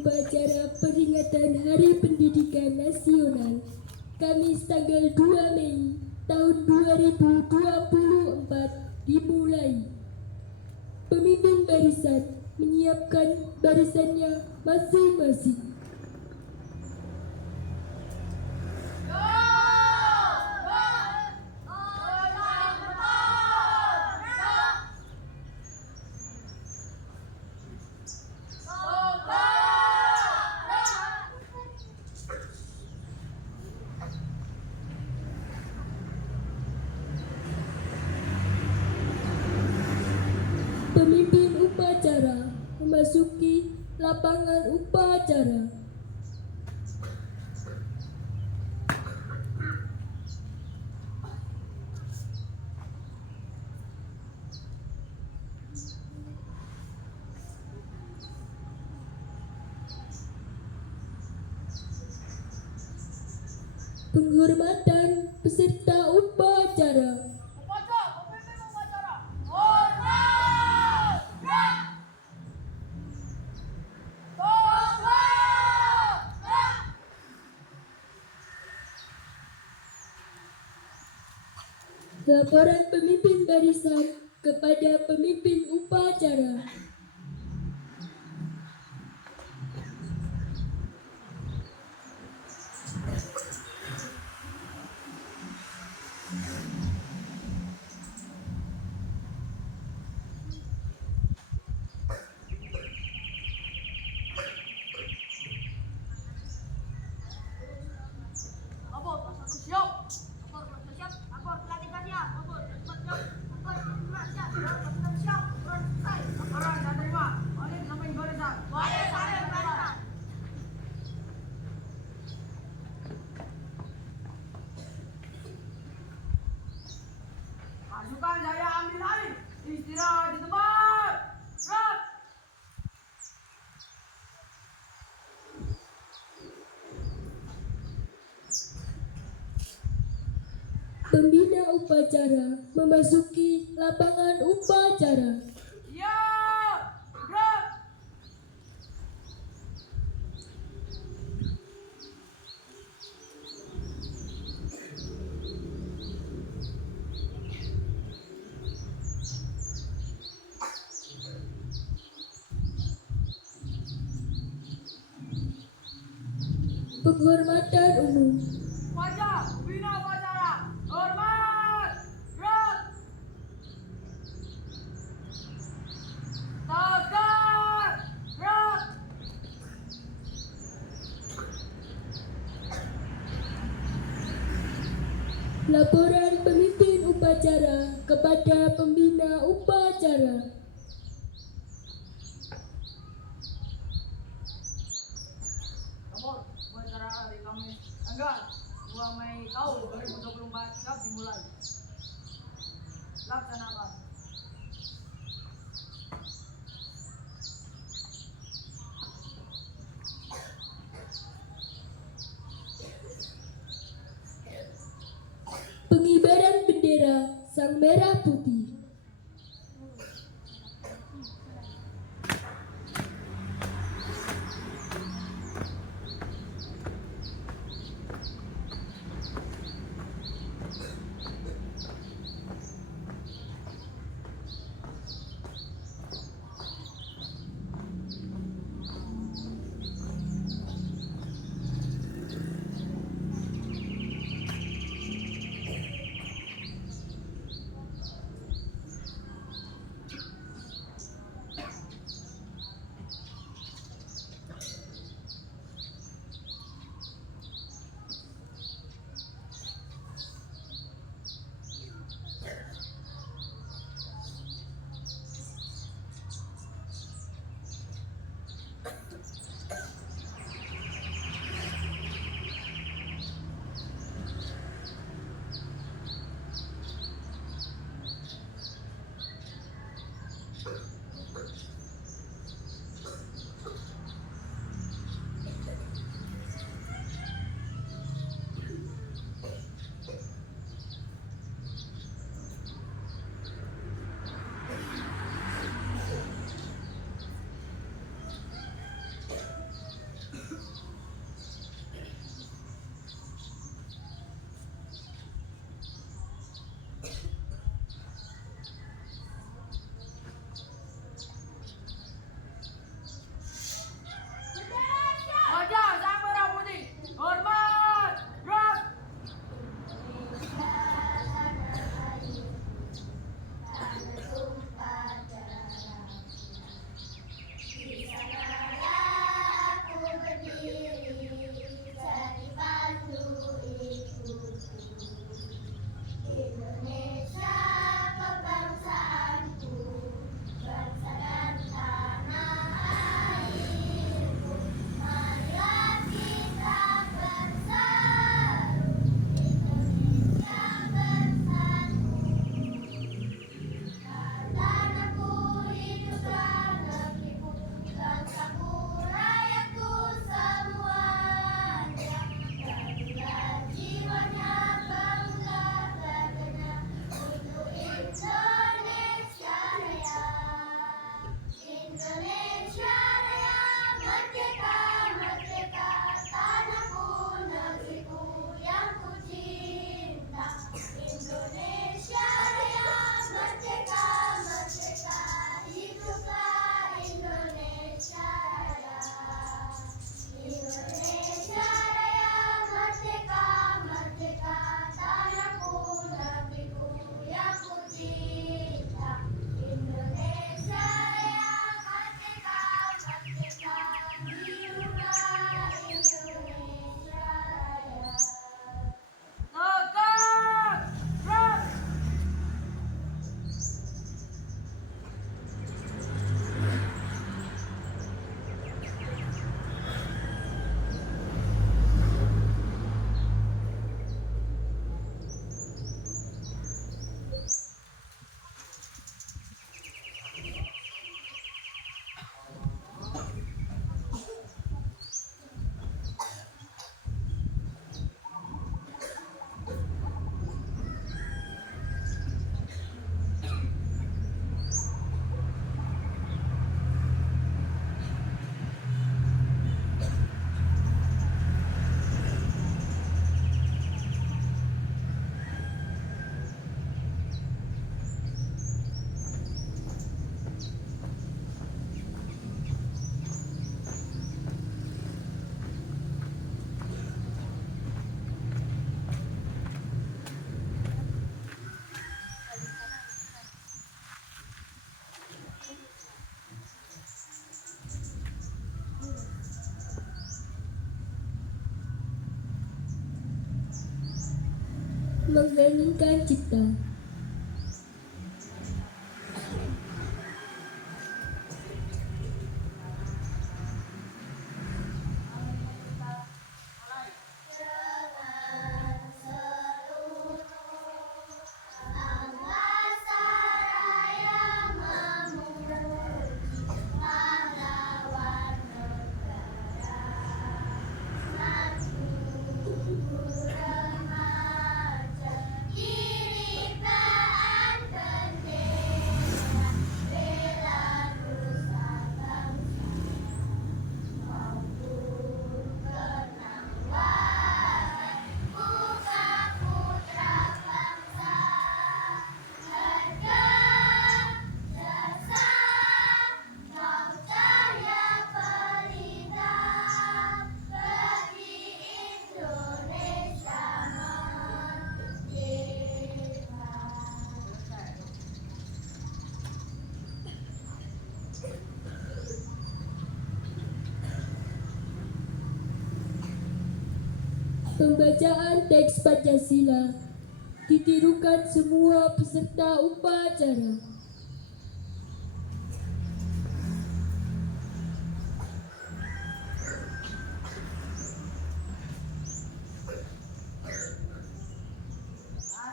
upacara peringatan Hari Pendidikan Nasional Kamis tanggal 2 Mei tahun 2024 dimulai. Pemimpin barisan menyiapkan barisannya masing-masing. Pemimpin upacara memasuki lapangan upacara. Penghormatan peserta upacara. Laporan pemimpin barisan kepada pemimpin upacara. Pasukan Jaya ambil alih, istirahat di tempat. Gerak. Pembina upacara memasuki lapangan upacara. Ya, gerak. Penghormatan umum. Wajah, pembina upacara. Hormat. Gerak. Tegak. Gerak. Laporan pemimpin upacara kepada pembina upacara. Nomor upacara hari Kamis tanggal 2 Mei tahun 2024 siap dimulai. Laksanakan. Pengibaran bendera Sang Merah Putih. mengheningkan cipta. Pembacaan teks Pancasila ditirukan semua peserta upacara.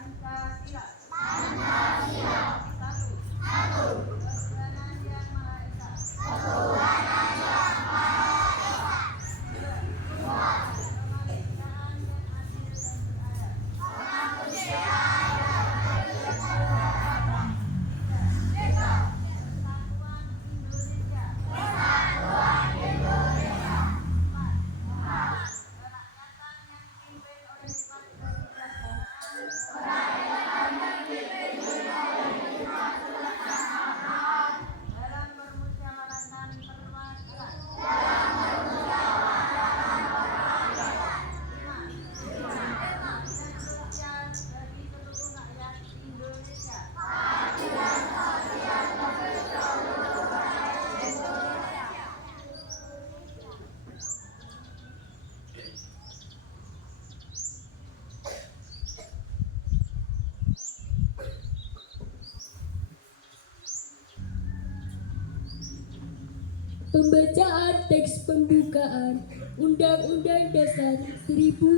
Pancasila. Pancasila. Satu. Ketuhanan Yang Maha Esa. Ketuhanan Yang Maha Esa. Dua. Kemanusiaan yang adil dan beradab. Kemanusiaan yang adil dan beradab. Tiga. Kesatuan Indonesia. Kesatuan Indonesia. Empat. Kerakyatan yang dipimpin oleh dalam permusyawaratan perwakilan. Lima. Keadilan sosial bagi seluruh rakyat Indonesia. Pembacaan teks pembukaan Undang-Undang Dasar 1945.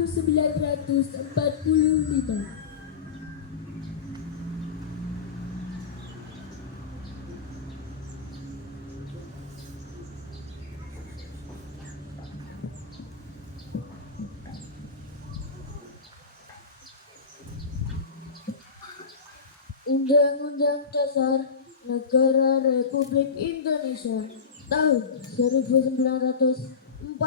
Undang-Undang Dasar Negara Republik Indonesia tahun 1945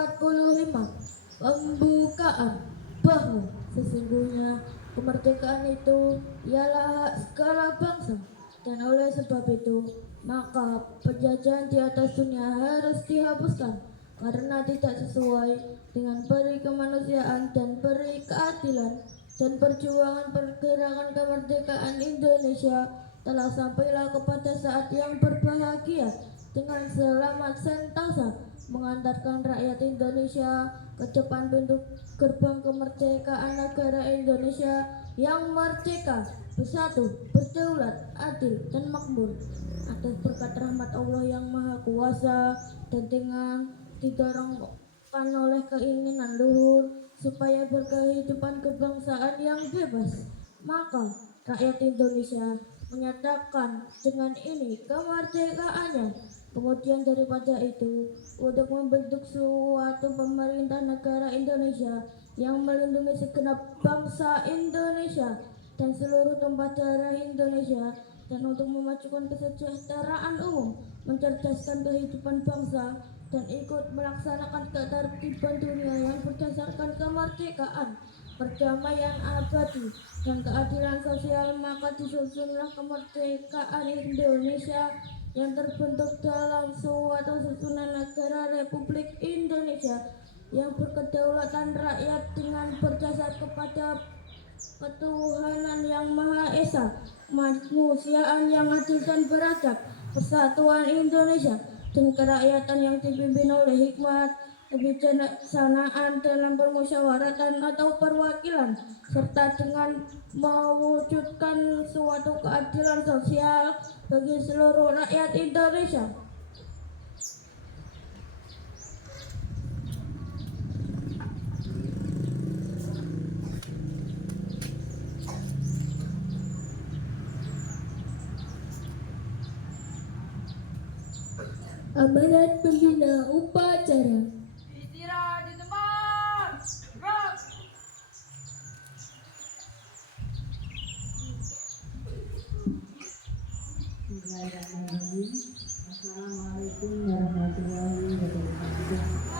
pembukaan bahwa sesungguhnya kemerdekaan itu ialah hak segala bangsa dan oleh sebab itu maka penjajahan di atas dunia harus dihapuskan karena tidak sesuai dengan peri kemanusiaan dan peri keadilan, dan perjuangan pergerakan kemerdekaan Indonesia telah sampailah kepada saat yang berbahagia dengan selamat sentosa mengantarkan rakyat Indonesia ke depan pintu gerbang kemerdekaan negara Indonesia yang merdeka, bersatu, berdaulat, adil, dan makmur atas berkat rahmat Allah yang Maha Kuasa dan dengan didorongkan oleh keinginan luhur supaya berkehidupan kebangsaan yang bebas, maka rakyat Indonesia menyatakan dengan ini kemerdekaannya. Kemudian daripada itu, untuk membentuk suatu pemerintah negara Indonesia yang melindungi segenap bangsa Indonesia dan seluruh tumpah darah Indonesia, dan untuk memajukan kesejahteraan umum, mencerdaskan kehidupan bangsa, dan ikut melaksanakan ketertiban dunia yang berdasarkan kemerdekaan, perdamaian abadi, dan keadilan sosial, maka disusunlah kemerdekaan Indonesia yang terbentuk dalam suatu susunan negara Republik Indonesia yang berkedaulatan rakyat dengan berdasar kepada ketuhanan yang Maha Esa, kemanusiaan yang adil dan beradab, persatuan Indonesia, dan kerakyatan yang dipimpin oleh hikmat, kebijaksanaan dalam permusyawaratan atau perwakilan, serta dengan mewujudkan suatu keadilan sosial bagi seluruh rakyat Indonesia. Amanat pembina upacara. Istirahat di tempat. Gerak. Bismillahirrahmanirrahim. Assalamualaikum warahmatullahi wabarakatuh.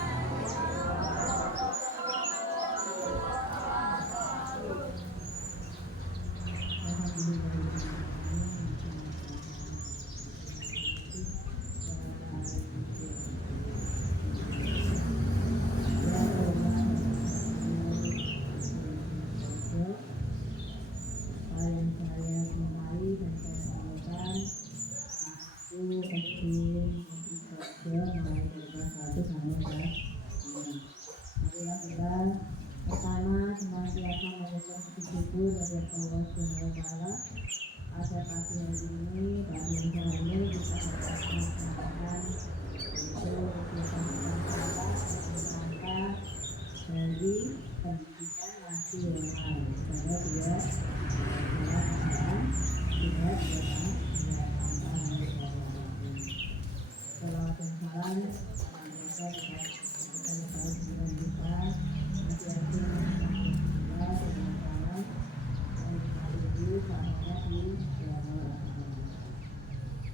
Apa yang saya cintai dan saya sampaikan, aku SD negeri Kerja mulai dari kelas 1 sampai kelas 6. Marilah kita pertama senantiasa mengucapkan puji syukur bagi Allah Subhanahu wa Ta'ala agar pagi hari ini, pagi hari ini kita dapat melaksanakan untuk kegiatan kita dari pendidikan nasional supaya dia Salawat dan salam senantiasa kita dengan kita hati-hati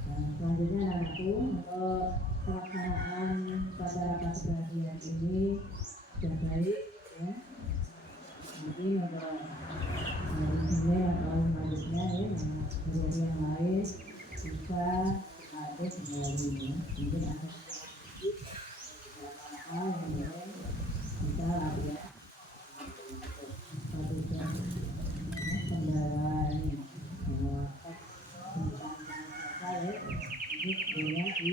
dan selanjutnya anakku untuk pelaksanaan pada rapat pengajian ini sudah baik ya. Nanti untuk hari ini atau selanjutnya ya, hari yang lain bisa ada kembali ya. Mungkin ada apa yang bisa latihan satu jam kendala ini tentang saya ini sebenarnya di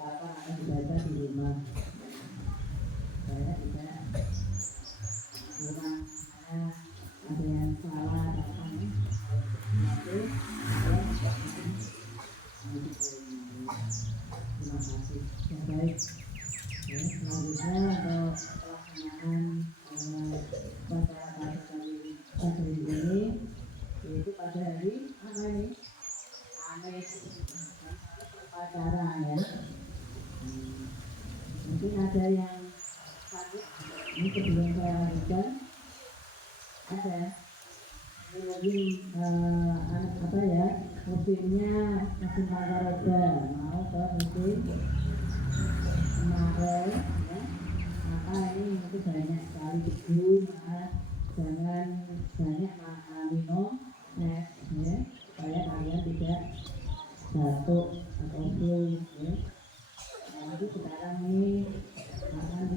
apa akan dibaca di rumah. Saya tidak kurang ada yang salah datang itu terima kasih yang baik ya. Selanjutnya untuk pelaksanaan pada hari ini yaitu pada hari apa ini upacara ya. Mungkin ada yang sakit ini sebelum saya lanjutkan ada ini mungkin anak apa ya musimnya musim tangga roda mau ke musim kemarau ya. Maka ini mungkin banyak sekali debu, maka jangan banyak minum es ya supaya kalian tidak batuk atau flu ya. Jadi sekarang ini akan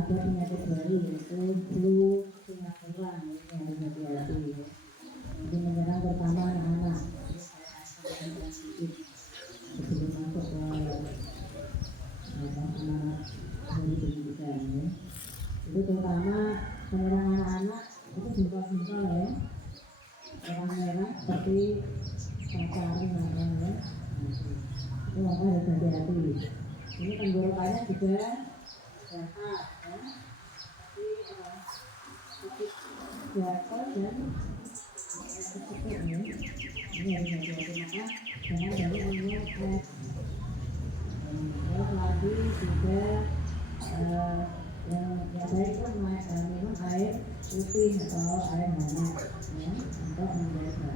ada penyakit baru yaitu flu Singapura, ini harus hati-hati ya. Jadi menyerang pertama anak-anak. Sebelum masuk ke anak-anak dari pendidikan ya. Itu terutama menyerang anak-anak itu simpel-simpel ya. Orang merah seperti pacaran namanya ya. Itu maka harus hati-hati. Ini tenggorokannya juga sehat ya. Tapi jatuh dan seperti ini harus hati-hati maka jangan banyak minum es. Terus lagi juga yang baik itu minum air putih atau air hangat ya untuk menjaga.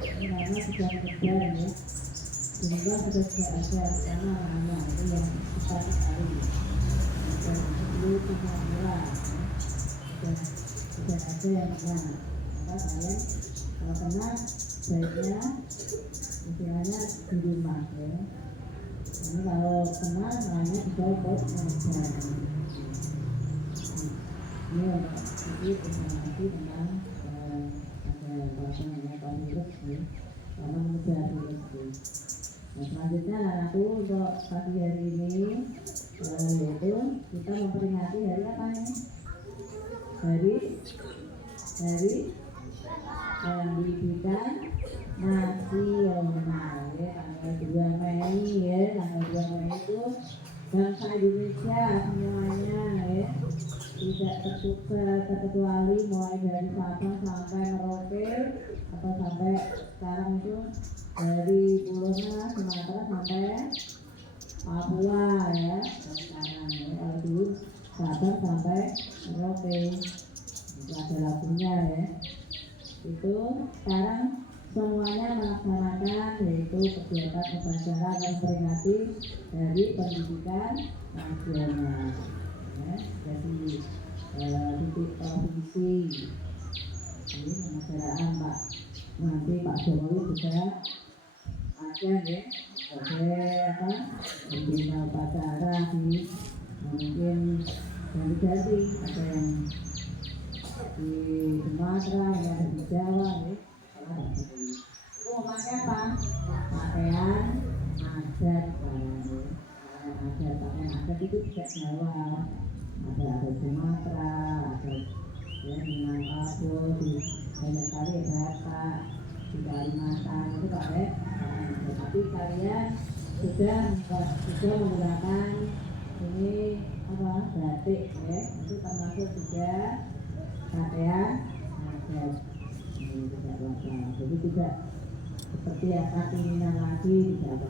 Ini karena sudah kerja ya. Sehingga sudah ada karena anak itu yang cepat sekali dan perlu pengalaman dan sudah ada yang kena. Maka kalian kalau kena baiknya istilahnya di rumah ya. Ini kalau kena namanya juga buat mengajar. Ini untuk informasi tentang ada bahasa namanya virus ya, karena mengejar virus. Nah, selanjutnya anakku untuk pagi hari ini yaitu kita memperingati hari apa nih? Hari Pendidikan Nasional ya, tanggal 2 Mei ya, tanggal 2 Mei itu bangsa Indonesia semuanya ya, tidak terkecuali mulai dari Sabang sampai Merauke atau sampai sekarang itu dari Pulau Sumatera sampai Papua ya, sekarang ya, kalau dulu Sabang sampai Merauke itu ada lagunya ya. Itu sekarang semuanya melaksanakan yaitu kegiatan upacara dan memperingati dari pendidikan nasional ya, jadi titik provinsi ini penyelenggaraan Pak, nanti Pak Jokowi juga ada ya sebagai pembina upacara di mungkin ganti-ganti, ada yang di Sumatera, ada di Jawa ya. Itu memakai apa? Pakaian adat, pakaian adat itu tidak Jawa, ada Sumatera, ada ya Minangkabau, di banyak kali Batak, di Kalimantan itu pakai pakaian adat. Tapi kalian sudah menggunakan ini apa batik ya, itu termasuk juga pakaian adat. Ini tidak apa, jadi tidak seperti yang kaki Minang lagi, tidak apa.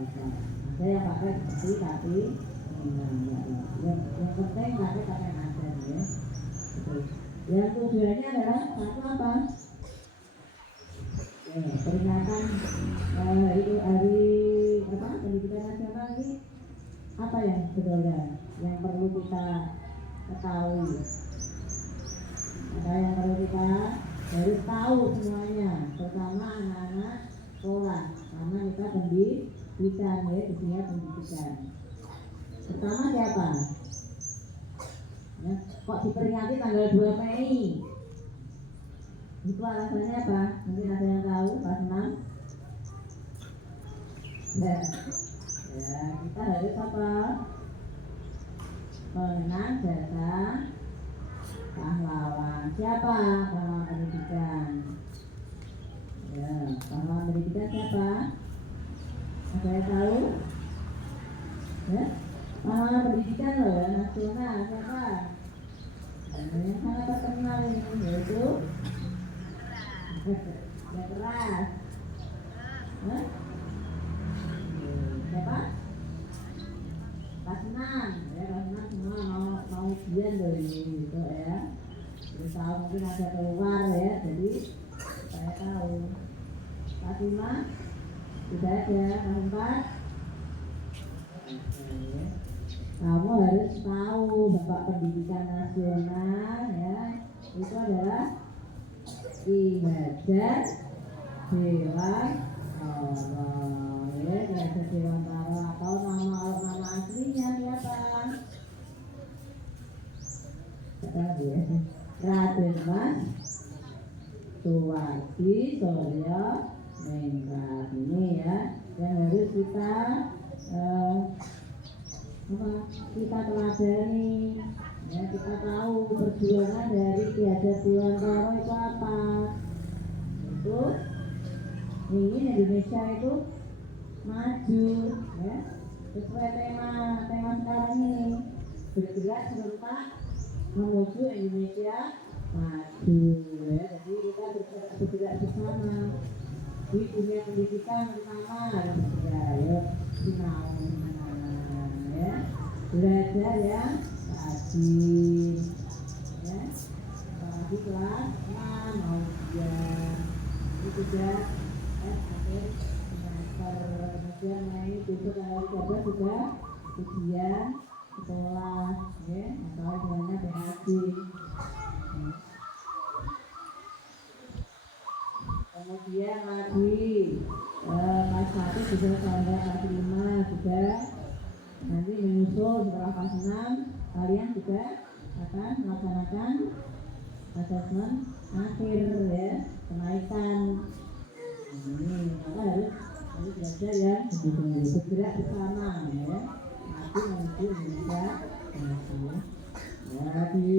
Ada yang pakai seperti kaki Minang ya. Yang penting pakai pakaian adat ya. Yang tujuannya adalah satu apa? Peringatan itu hari apa pendidikan nasional ini apa yang sebetulnya yang perlu kita ketahui? Ada yang perlu kita harus tahu semuanya, terutama anak-anak sekolah, karena kita pendidikan ya, dunia pendidikan. Pertama siapa? Ya, kok diperingati tanggal 2 Mei? Itu alasannya apa? Mungkin ada yang tahu, Pak Senang? Ya, kita harus apa? Mengenang jasa pahlawan. Siapa pahlawan pendidikan? Ya, pahlawan pendidikan siapa? Ada yang tahu? Ya, pahlawan pendidikan loh ya, nasional siapa? Yang sangat terkenal ini yaitu yang keras. Hah? Siapa? Kelas 6 ya, kelas 6 semua mau ujian loh ini gitu ya. Terus tahu mungkin ada keluar ya, jadi saya tahu. Kelas 5 tidak ada, kelas 4 kamu harus tahu Bapak Pendidikan Nasional ya, itu adalah Ki Hajar Dewantara ya, Ki Hajar Dewantara atau nama aslinya siapa? Siapa ya? Raden Mas Suwardi Suryo Ningrat ini ya, yang harus kita kita teladani ya, kita tahu perjuangan dari Ki Hajar Dewantara itu apa. Itu ingin Indonesia itu maju ya, sesuai tema sekarang ini, bergerak serentak menuju Indonesia maju ya. Jadi kita bergerak bersama di dunia pendidikan, pertama harus bergerak ya, sinau ya, belajar yang rajin ya, apalagi kelas 6 mau ujian ini sudah akhir semester, kemudian Mei besok tanggal 13 sudah ujian sekolah ya, atau istilahnya PHJ ya. Kemudian lagi kelas 1 sudah sampai kelas 5 sudah. Nanti menyusul setelah kelas 6 kalian juga akan melaksanakan asesmen akhir ya, kenaikan ini, maka harus belajar Indonesia yang bergerak bersama ya, maju menuju Indonesia maju. Ya di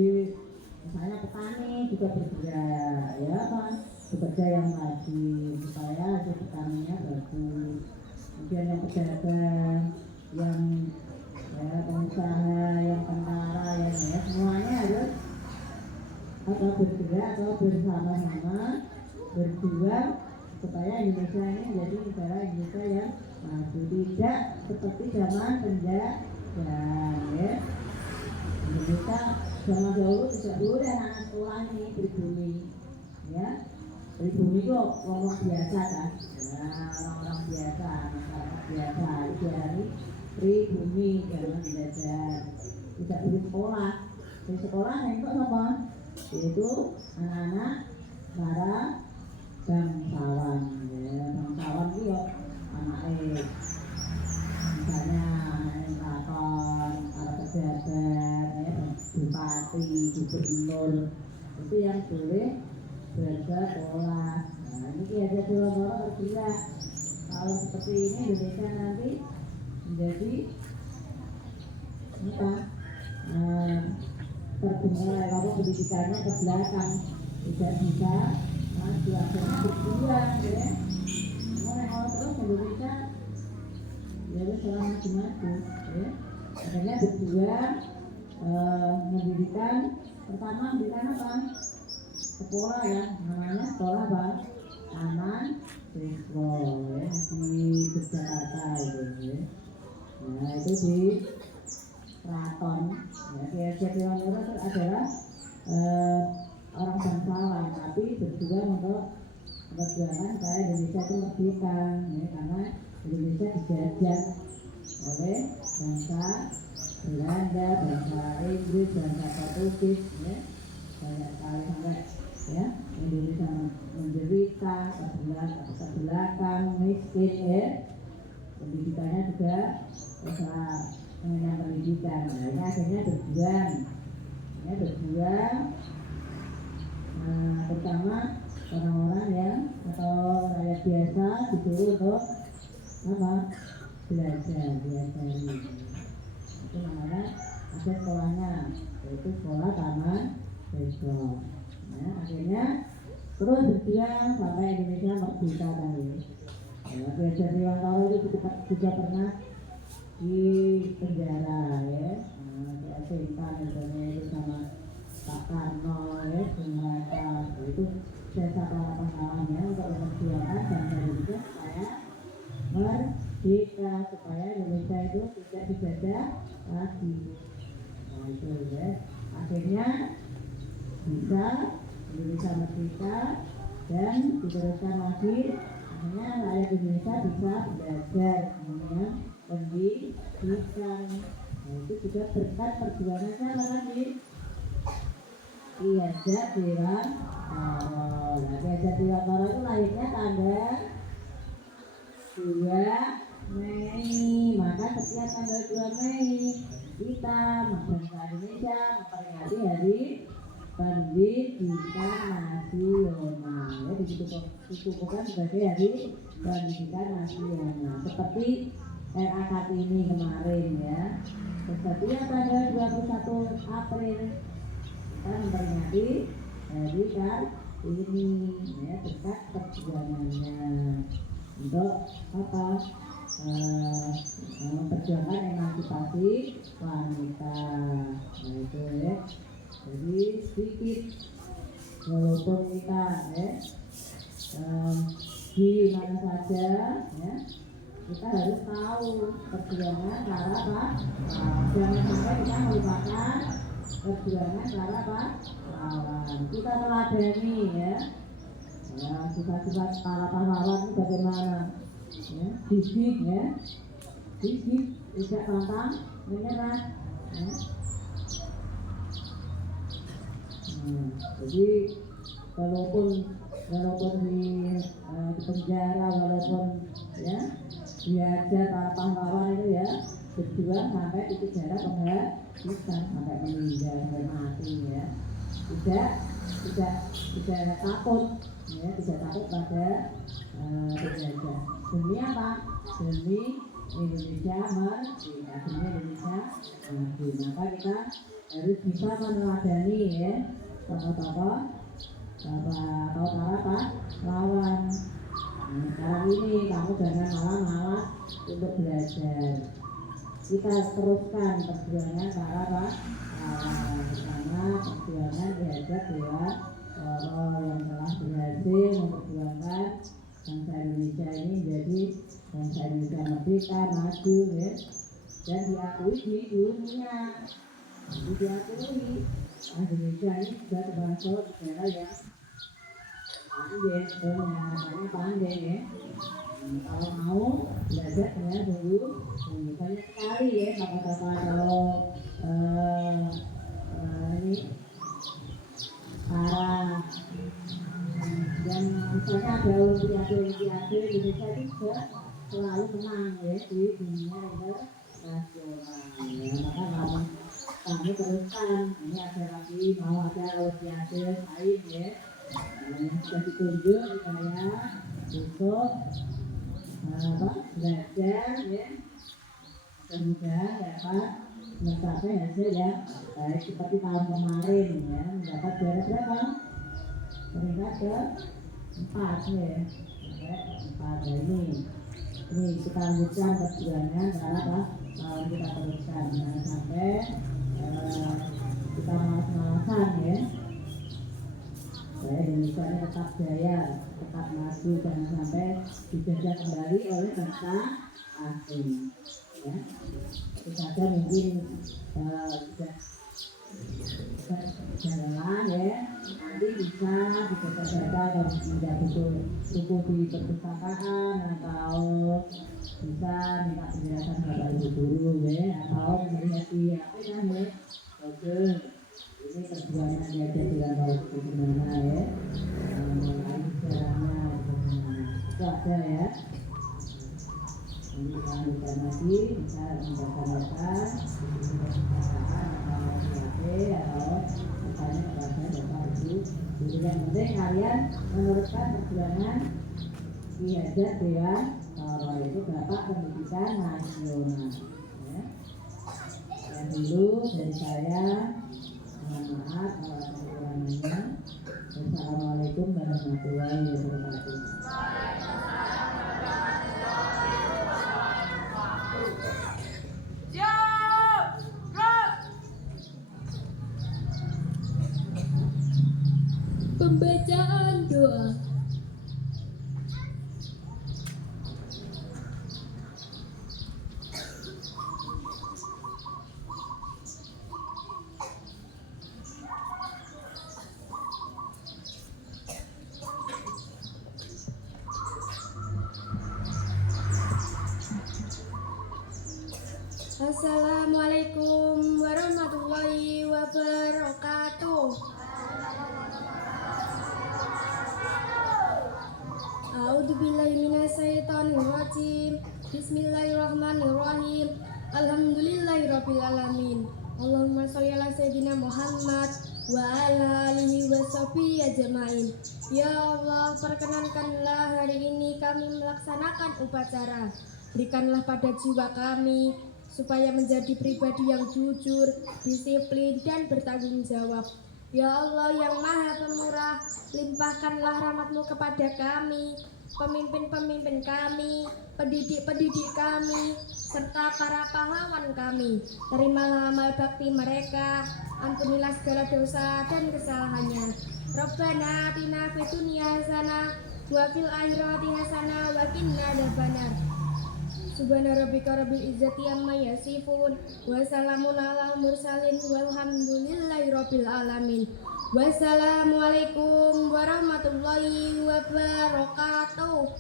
misalnya petani juga bergerak ya kan, bekerja yang maju supaya hasil petaninya bagus. Kemudian yang pedagang, yang ya pengusaha, yang tentara, yang ya semuanya harus bergerak atau bersama-sama berjuang supaya Indonesia ini menjadi negara Indonesia yang maju, tidak seperti zaman penjajah ya. Indonesia zaman dahulu tidak boleh anak sekolah ini pribumi ya. Pribumi kok orang biasa kan ya, orang biasa, masyarakat biasa itu hari pribumi zaman penjajah, tidak boleh sekolah. Di sekolah nengok apa? Yaitu anak-anak para bangsawan ya, bangsawan itu ya anak misalnya anak keraton, para pejabat ya, bupati, gubernur itu yang boleh bersekolah. Nah ini Ki Hajar Dewantara bergerak kalau seperti ini Indonesia nanti menjadi apa? Terdengar kalau pendidikannya ke belakang, tidak bisa maju, akhirnya berjuang ya. Orang terus Indonesia ya itu salah maju-maju ya. Akhirnya berjuang mendirikan, pertama mendirikan apa? Sekolah ya, namanya sekolah apa? Taman Siswa ya, di Yogyakarta itu ya. Nah itu di Keraton ya. Ki Hajar Dewantara adalah orang bangsawan tapi berjuang untuk perjuangan supaya Indonesia itu merdeka ya, karena Indonesia dijajah oleh bangsa Belanda, bangsa Inggris, bangsa Portugis ya, banyak sekali sampai ya Indonesia menderita, terbelakang, miskin ya, pendidikannya juga masalah mengenai pendidikan. Nah ini akhirnya berjuang ya, berjuang bersama orang-orang yang atau rakyat biasa disuruh untuk apa? Belajar ini. Itu namanya ada sekolahnya, yaitu sekolah Taman Siswa. Nah, akhirnya terus berjuang sampai Indonesia merdeka tadi. Ya, Ki Hajar Dewantara itu juga pernah di penjara ya, diasingkan itu sama Pak Karno ya, Bung Hatta itu jasa para pahlawannya untuk memperjuangkan bangsa Indonesia supaya merdeka, supaya Indonesia itu tidak dijajah lagi. Nah itu ya, akhirnya bisa Indonesia merdeka dan diteruskan lagi, akhirnya rakyat Indonesia bisa belajar namanya pendidikan. Nah itu juga berkat perjuangan siapa tadi? Ki Hajar Dewantara. Nah, Ki Hajar Dewantara itu lahirnya tanggal 2 Mei. Maka setiap tanggal 2 Mei kita bangsa Indonesia memperingati Hari Pendidikan Nasional. Ya, dikukuhkan sebagai Hari Pendidikan Nasional. Seperti RA Kartini kemarin ya. Setiap tanggal 21 April kita memperingati Hari Kartini ya, berkat perjuangannya untuk apa? Memperjuangkan emansipasi wanita. Nah itu ya. Jadi sedikit walaupun kita ya di mana saja ya, kita harus tahu perjuangan cara apa? Jangan sampai kita melupakan perjuangan cara apa? Kita teladani ya. Ya, sifat-sifat para pahlawan itu bagaimana? Ya, gigih ya, gigih, tidak pantang menyerah. Ya. Jadi walaupun di penjara, walaupun ya diajar para pahlawan itu ya berjuang sampai di penjara penghabisan, sampai meninggal, sampai mati ya, tidak takut ya, tidak takut pada penjajah. Demi apa? Demi Indonesia merdeka, demi Indonesia maju. Maka kita harus bisa meneladani ya tokoh-tokoh para lawan. Nah, sekarang ini kamu jangan malah untuk belajar. Kita teruskan perjuangan para karena perjuangan dihadap dewa yang telah berhasil memperjuangkan bangsa Indonesia ini menjadi bangsa Indonesia merdeka, maju ya, dan diakui di dunia, diakui. Indonesia ini juga termasuk negara yang pandai ya. Kalau mau belajar dengan banyak sekali ya kata-kata kalau ini para yang misalnya ada olimpiade Indonesia juga selalu menang ya di dunia internasional ya. Maka kami teruskan ini ada lagi mau ada olimpiade lain ya. Yang sudah ditunjuk saya untuk belajar ya, mudah-mudahan dapat mencapai hasil yang baik seperti tahun kemarin ya, mendapat juara berapa? Peringkat ke-4 ya, 4 ya, ini kita lanjutkan perjuangan karena tahun kita teruskan jangan sampai kita malas-malasan ya. Indonesia ini tetap jaya, tetap maju, jangan sampai dijajah kembali oleh bangsa asing. Ya, itu saja mungkin sudah jalan ya. Nanti bisa dibaca kalau tidak buku di perpustakaan atau bisa minta penjelasan kepada ibu guru ya, atau melihat di HP kan ya. Oke. Ini perjuangan belajar dengan baik bagaimana ya, mengenai sejarahnya bagaimana, itu ada ya. Ini kita lanjutkan lagi, bisa membaca-baca atau HP atau misalnya kepada Bapak Ibu. Jadi yang penting kalian meneruskan perjuangan Ki-Hajar Dewan Toro itu Bapak Pendidikan Nasional ya. Yang dulu dari saya. Mohon maaf kalau ada kekurangannya. Wassalamualaikum warahmatullahi wabarakatuh. Pembacaan doa. Assalamualaikum warahmatullahi wabarakatuh. A'udzubillahi minasyaitonirrajim. Bismillahirrahmanirrahim. Alhamdulillahirabbil alamin. Allahumma sholli ala sayyidina Muhammad wa ala alihi washabihi ajmain. Ya Allah, perkenankanlah hari ini kami melaksanakan upacara. Berikanlah pada jiwa kami supaya menjadi pribadi yang jujur, disiplin, dan bertanggung jawab. Ya Allah yang Maha Pemurah, limpahkanlah rahmat-Mu kepada kami, pemimpin-pemimpin kami, pendidik-pendidik kami, serta para pahlawan kami. Terimalah amal bakti mereka, ampunilah segala dosa dan kesalahannya. Rabbana atina fid dunya hasanah wa fil akhirati hasanah wa qina adzabannar. Subhana rabbika rabbil izzati amma yasifun wa salamun alal mursalin walhamdulillahi rabbil alamin. Wassalamualaikum warahmatullahi wabarakatuh.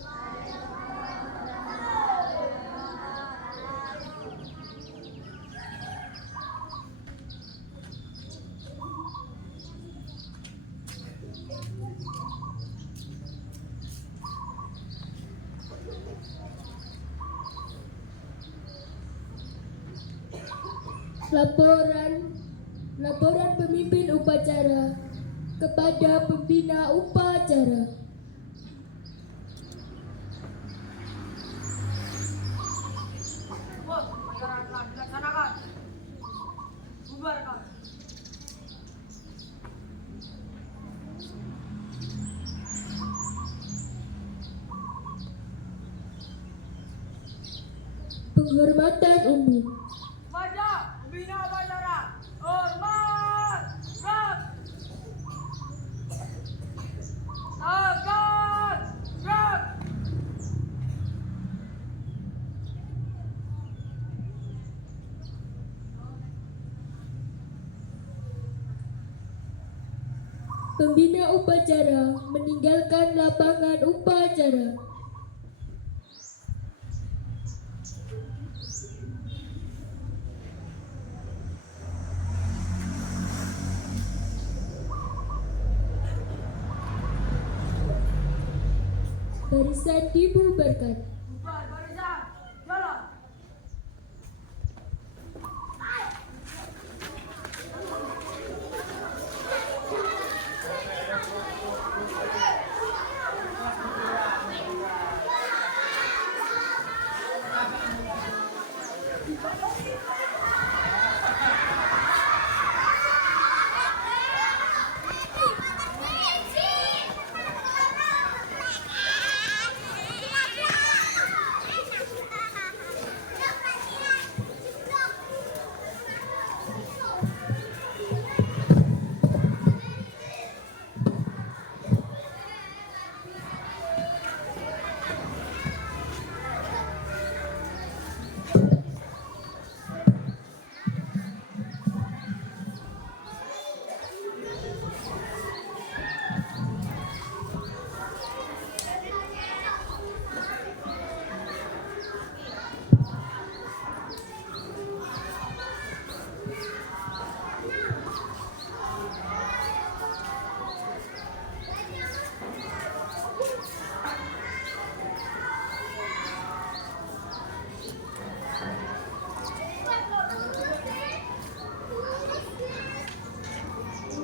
Laporan pemimpin upacara kepada pembina upacara. Penghormatan umum. Baca, pembina upacara. Hormat. Gerak. Tegak. Gerak. Pembina upacara meninggalkan lapangan upacara. Barisan dibubarkan.